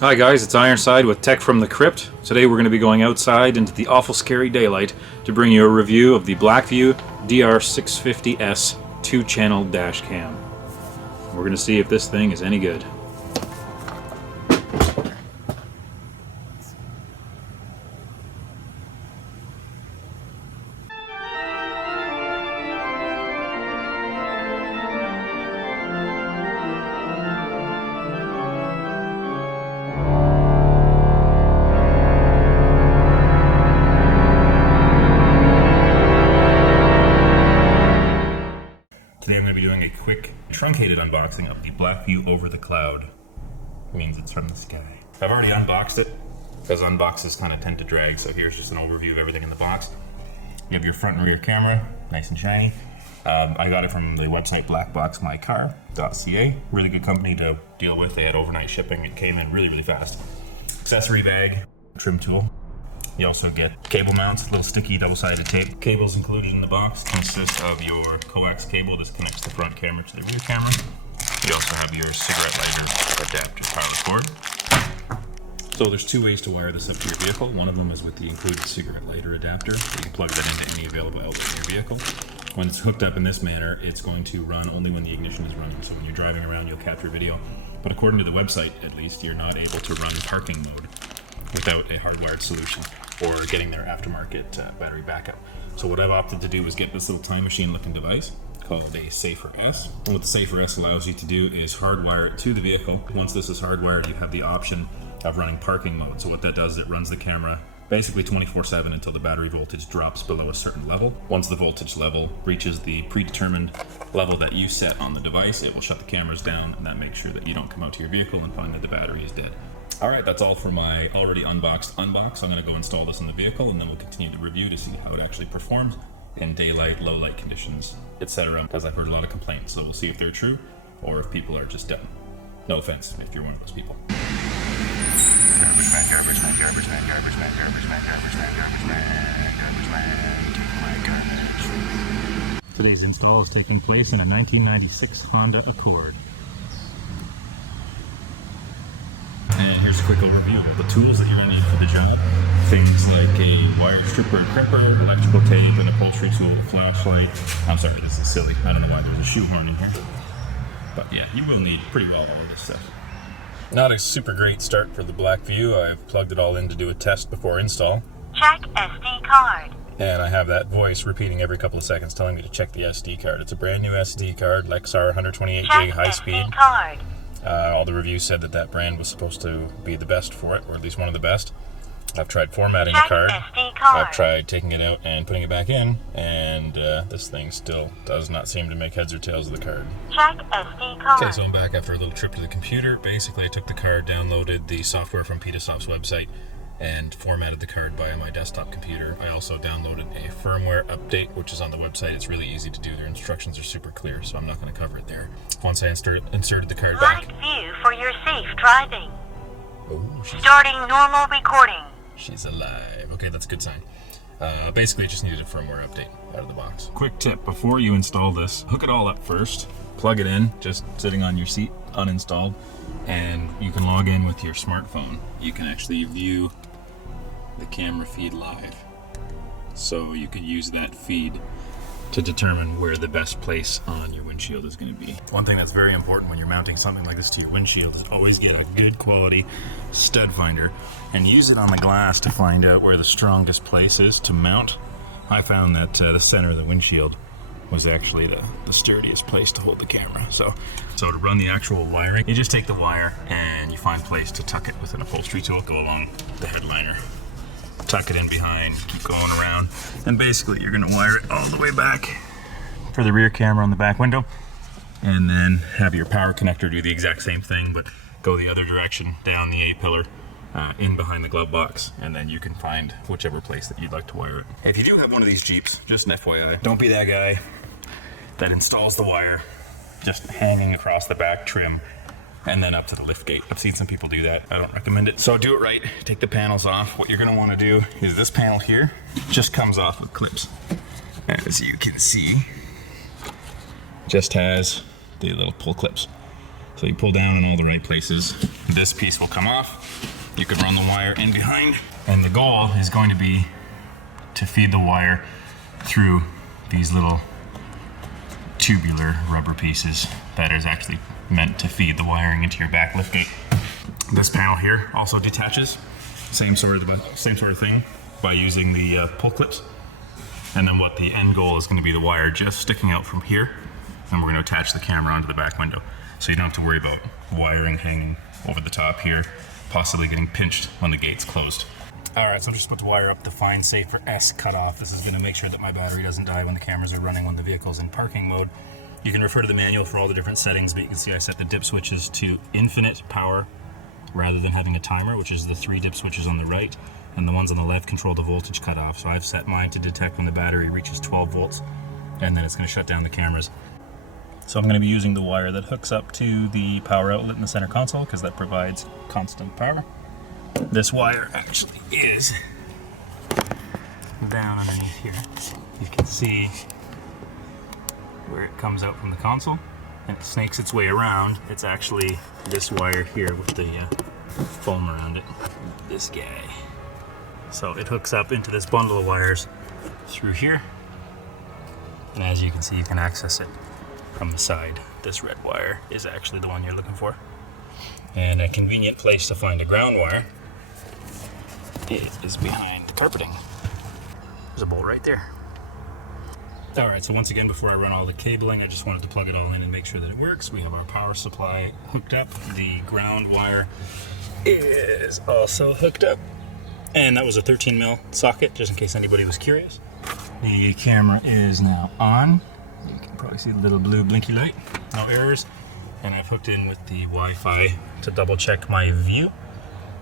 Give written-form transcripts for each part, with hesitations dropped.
Hi guys, it's Ironside with Tech from the Crypt. Today we're going to be going outside into the awful scary daylight to bring you a review of the BlackVue DR650S 2-channel dash cam. We're going to see if this thing is any good. Today I'm going to be doing a quick, truncated unboxing of the BlackVue over the cloud. It means it's from the sky. I've already unboxed it, because unboxes kind of tend to drag, so here's just an overview of everything in the box. You have your front and rear camera, nice and shiny. I got it from the website blackboxmycar.ca. Really good company to deal with. They had overnight shipping. It came in really fast. Accessory bag, trim tool. You also get cable mounts, little sticky double-sided tape. Cables included in the box consist of your coax cable. This connects the front camera to the rear camera. You also have your cigarette lighter adapter power cord. So there's two ways to wire this up to your vehicle. One of them is with the included cigarette lighter adapter. So you can plug that into any available outlet in your vehicle. When it's hooked up in this manner, it's going to run only when the ignition is running. So when you're driving around, you'll capture video. But according to the website, at least, you're not able to run parking mode without a hardwired solution or getting their aftermarket battery backup. So what I've opted to do is get this little time machine looking device called a Safer S. And what the Safer S allows you to do is hardwire it to the vehicle. Once this is hardwired, you have the option of running parking mode. So what that does is it runs the camera basically 24/7 until the battery voltage drops below a certain level. Once the voltage level reaches the predetermined level that you set on the device, it will shut the cameras down, and that makes sure that you don't come out to your vehicle and find that the battery is dead. Alright, that's all for my already unboxed unbox. I'm going to go install this in the vehicle, and then we'll continue to review to see how it actually performs in daylight, low light conditions, etc. Because I've heard a lot of complaints, so we'll see if they're true or if people are just dumb. No offense if you're one of those people. Garbage man, garbage man, garbage man, garbage man, garbage man, garbage man, garbage man, garbage man, take my garbage. Today's install is taking place in a 1996 Honda Accord. And here's a quick overview of the tools that you're going to need for the job. Things like a wire stripper and cripper, electrical tape, an upholstery tool, flashlight. I'm sorry, this is silly. I don't know why there's a shoehorn in here. But yeah, you will need pretty well all of this stuff. Not a super great start for the BlackVue. I've plugged it all in to do a test before install. Check SD card. And I have that voice repeating every couple of seconds telling me to check the SD card. It's a brand new SD card, Lexar 128 gig high speed. Card. All the reviews said that that brand was supposed to be the best for it, or at least one of the best. I've tried formatting the card. I've tried taking it out and putting it back in, and this thing still does not seem to make heads or tails of the card. Check SD card. Okay, so I'm back after a little trip to the computer. Basically, I took the card, downloaded the software from Petasoft's website, and formatted the card via my desktop computer. I also downloaded a firmware update, which is on the website. It's really easy to do. Their instructions are super clear, so I'm not going to cover it there. Once I inserted the card back. BlackVue for your safe driving. Oh, Starting normal recording. She's alive. Okay, that's a good sign. Basically, just needed a firmware update out of the box. Quick tip, before you install this, hook it all up first. Plug it in, just sitting on your seat, uninstalled. And you can log in with your smartphone. You can actually view the camera feed live. So you can use that feed to determine where the best place on your windshield is going to be. One thing that's very important when you're mounting something like this to your windshield is always get a good quality stud finder and use it on the glass to find out where the strongest place is to mount. I found that the center of the windshield was actually the sturdiest place to hold the camera. So to run the actual wiring, you just take the wire and you find a place to tuck it with an upholstery tool, go along the headliner, tuck it in behind, keep going around, and basically you're going to wire it all the way back for the rear camera on the back window, and then have your power connector do the exact same thing, but go the other direction down the A-pillar, in behind the glove box, and then you can find whichever place that you'd like to wire it. If you do have one of these Jeeps, just an FYI, don't be that guy that installs the wire just hanging across the back trim and then up to the lift gate. I've seen some people do that. I don't recommend it. So do it right. Take the panels off. What you're going to want to do is this panel here just comes off with clips. As you can see, just has the little pull clips. So you pull down in all the right places. This piece will come off. You could run the wire in behind. And the goal is going to be to feed the wire through these little tubular rubber pieces that is actually meant to feed the wiring into your back liftgate. This panel here also detaches. Same sort of thing by using the pull clips. And then what the end goal is going to be the wire just sticking out from here. And we're going to attach the camera onto the back window. So you don't have to worry about wiring hanging over the top here, possibly getting pinched when the gate's closed. All right, so I'm just about to wire up the Find Safer S cutoff. This is going to make sure that my battery doesn't die when the cameras are running when the vehicle's in parking mode. You can refer to the manual for all the different settings, but you can see I set the dip switches to infinite power rather than having a timer, which is the 3 dip switches on the right, and the ones on the left control the voltage cutoff. So I've set mine to detect when the battery reaches 12 volts, and then it's going to shut down the cameras. So I'm going to be using the wire that hooks up to the power outlet in the center console because that provides constant power. This wire actually is down underneath here. You can see where it comes out from the console and it snakes its way around. It's actually this wire here with the foam around it. This guy. So it hooks up into this bundle of wires through here. And as you can see, you can access it from the side. This red wire is actually the one you're looking for. And a convenient place to find a ground wire is behind the carpeting. There's a bolt right there. All right, so once again, before I run all the cabling, I just wanted to plug it all in and make sure that it works. We have our power supply hooked up. The ground wire is also hooked up. And that was a 13 mil socket, just in case anybody was curious. The camera is now on. You can probably see the little blue blinky light. No errors. And I've hooked in with the Wi-Fi to double check my view.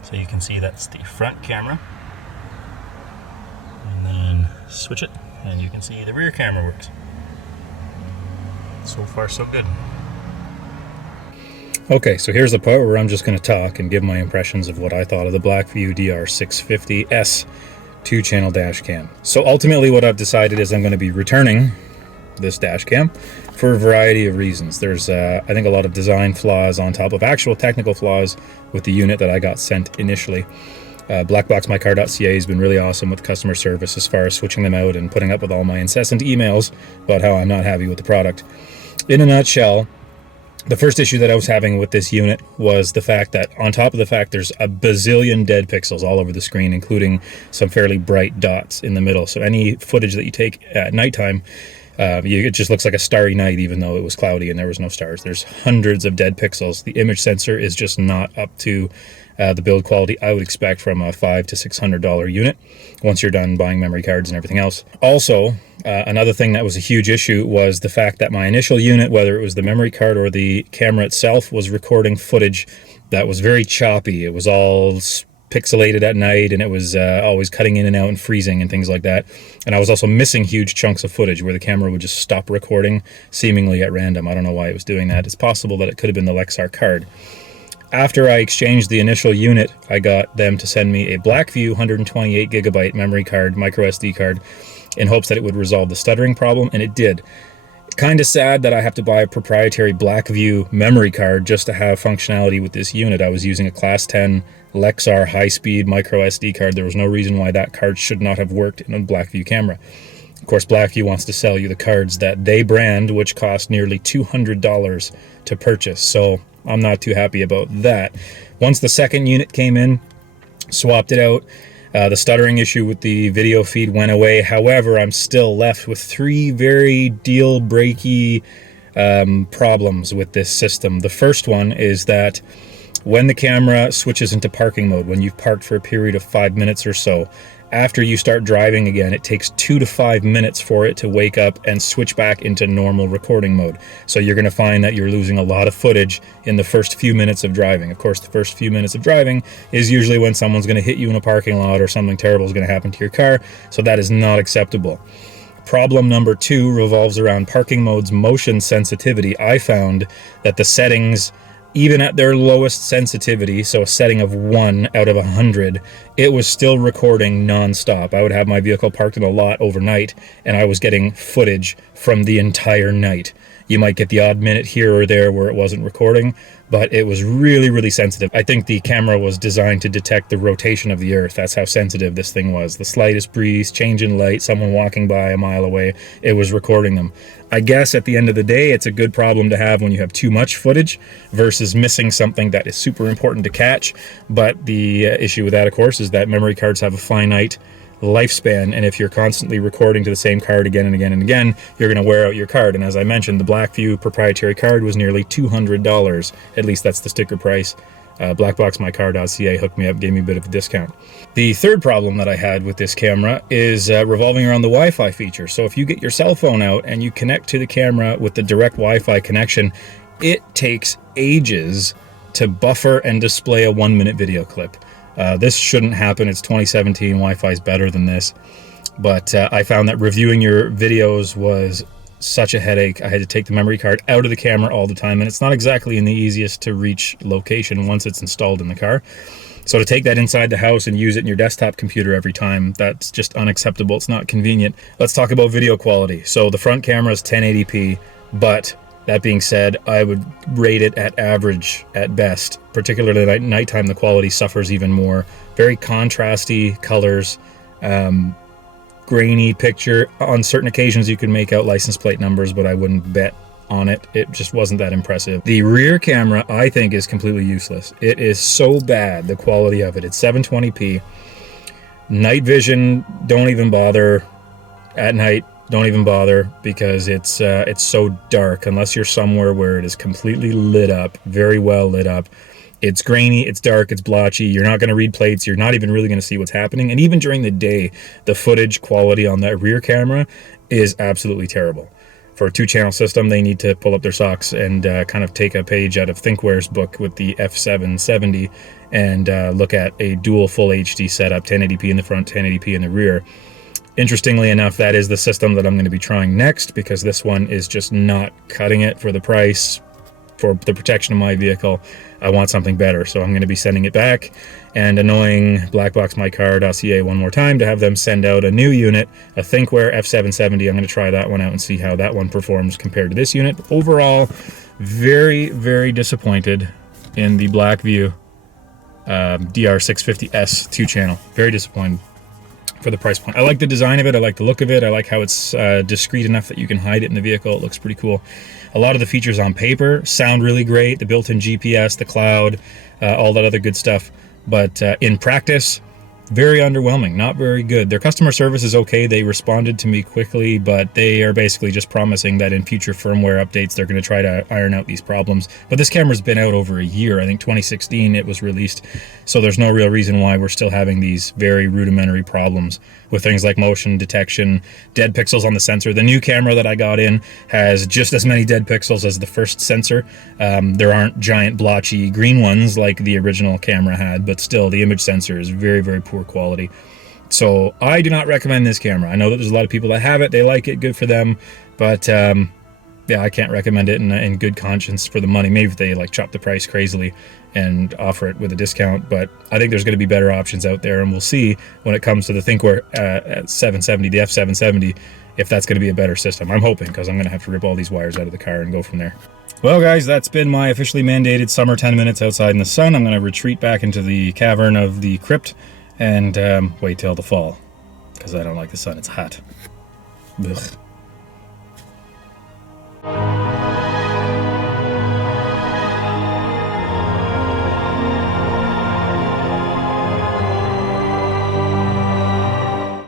So you can see that's the front camera. And then switch it, and you can see the rear camera works. So far, so good. Okay, so here's the part where I'm just going to talk and give my impressions of what I thought of the BlackVue DR650S 2-channel dash cam. So ultimately what I've decided is I'm going to be returning this dash cam for a variety of reasons. There's I think a lot of design flaws on top of actual technical flaws with the unit that I got sent initially. BlackBoxMyCar.ca has been really awesome with customer service as far as switching them out and putting up with all my incessant emails about how I'm not happy with the product. In a nutshell, the first issue that I was having with this unit was the fact that on top of the fact there's a bazillion dead pixels all over the screen, including some fairly bright dots in the middle. So any footage that you take at nighttime, it just looks like a starry night, even though it was cloudy and there was no stars. There's hundreds of dead pixels. The image sensor is just not up to the build quality I would expect from a $500 to $600 unit once you're done buying memory cards and everything else. Also, another thing that was a huge issue was the fact that my initial unit, whether it was the memory card or the camera itself, was recording footage that was very choppy. It was all pixelated at night, and it was always cutting in and out and freezing and things like that. And I was also missing huge chunks of footage where the camera would just stop recording seemingly at random. I don't know why it was doing that. It's possible that it could have been the Lexar card. After I exchanged the initial unit, I got them to send me a BlackVue 128 gigabyte memory card, micro SD card, in hopes that it would resolve the stuttering problem, and it did. Kind of sad that I have to buy a proprietary BlackVue memory card just to have functionality with this unit. I was using a Class 10 Lexar high-speed micro SD card. There was no reason why that card should not have worked in a BlackVue camera. Of course, BlackVue wants to sell you the cards that they brand, which cost nearly $200 to purchase, so I'm not too happy about that. Once the second unit came in, swapped it out, the stuttering issue with the video feed went away. However, I'm still left with 3 very deal-breaky problems with this system. The first one is that when the camera switches into parking mode, when you've parked for a period of 5 minutes or so, after you start driving again, it takes 2 to 5 minutes for it to wake up and switch back into normal recording mode. So you're going to find that you're losing a lot of footage in the first few minutes of driving. Of course, the first few minutes of driving is usually when someone's going to hit you in a parking lot or something terrible is going to happen to your car. So that is not acceptable. Problem number 2 revolves around parking mode's motion sensitivity. I found that the settings, even at their lowest sensitivity, so a setting of 1 out of 100, it was still recording non-stop. I would have my vehicle parked in a lot overnight, and I was getting footage from the entire night. You might get the odd minute here or there where it wasn't recording, but it was really, really sensitive. I think the camera was designed to detect the rotation of the Earth. That's how sensitive this thing was. The slightest breeze, change in light, someone walking by a mile away, it was recording them. I guess at the end of the day, it's a good problem to have when you have too much footage versus missing something that is super important to catch. But the issue with that, of course, is that memory cards have a finite lifespan, and if you're constantly recording to the same card again and again and again, you're going to wear out your card. And as I mentioned, the BlackVue proprietary card was nearly $200. At least that's the sticker price. Blackboxmycar.ca hooked me up, gave me a bit of a discount. The third problem that I had with this camera is revolving around the Wi-Fi feature. So if you get your cell phone out and you connect to the camera with the direct Wi-Fi connection, it takes ages to buffer and display a 1-minute video clip. This shouldn't happen. It's 2017. Wi-Fi is better than this. But I found that reviewing your videos was such a headache. I had to take the memory card out of the camera all the time, and it's not exactly in the easiest to reach location once it's installed in the car. So to take that inside the house and use it in your desktop computer every time, that's just unacceptable. It's not convenient. Let's talk about video quality. So the front camera is 1080p, but that being said, I would rate it at average at best. Particularly at nighttime, the quality suffers even more. Very contrasty colors, grainy picture. On certain occasions, you can make out license plate numbers, but I wouldn't bet on it. It just wasn't that impressive. The rear camera, I think, is completely useless. It is so bad, the quality of it. It's 720p. Night vision, don't even bother. At night, don't even bother, because it's so dark unless you're somewhere where it is completely lit up, very well lit up. It's grainy, it's dark, it's blotchy. You're not going to read plates. You're not even really going to see what's happening. And even during the day, the footage quality on that rear camera is absolutely terrible. For a 2-channel system, they need to pull up their socks and kind of take a page out of ThinkWare's book with the F770 and look at a dual full HD setup, 1080p in the front, 1080p in the rear. Interestingly enough, that is the system that I'm going to be trying next, because this one is just not cutting it for the price, for the protection of my vehicle. I want something better, so I'm going to be sending it back and annoying blackboxmycar.ca one more time to have them send out a new unit, a ThinkWare F770. I'm going to try that one out and see how that one performs compared to this unit. Overall, very, very disappointed in the BlackVue DR650S 2-channel. Very disappointed for the price point. I like the design of it. I like the look of it. I like how it's discreet enough that you can hide it in the vehicle. It looks pretty cool. A lot of the features on paper sound really great. The built-in GPS, the cloud, all that other good stuff. But in practice, very underwhelming, not very good. Their customer service is okay. They responded to me quickly, but they are basically just promising that in future firmware updates, they're going to try to iron out these problems. But this camera's been out over a year. I think 2016 it was released. So there's no real reason why we're still having these very rudimentary problems with things like motion detection, dead pixels on the sensor. The new camera that I got in has just as many dead pixels as the first sensor. There aren't giant blotchy green ones like the original camera had, but still the image sensor is very, very poor quality. So I do not recommend this camera. I know that there's a lot of people that have it, they like it, good for them, but yeah, I can't recommend it in good conscience for the money. Maybe if they like chop the price crazily and offer it with a discount, but I think there's going to be better options out there, and we'll see when it comes to the ThinkWare 770, the F770, if that's going to be a better system. I'm hoping, because I'm going to have to rip all these wires out of the car and go from there. Well, guys, that's been my officially mandated summer 10 minutes outside in the sun. I'm going to retreat back into the cavern of the crypt and wait till the fall, because I don't like the sun. It's hot. Ugh.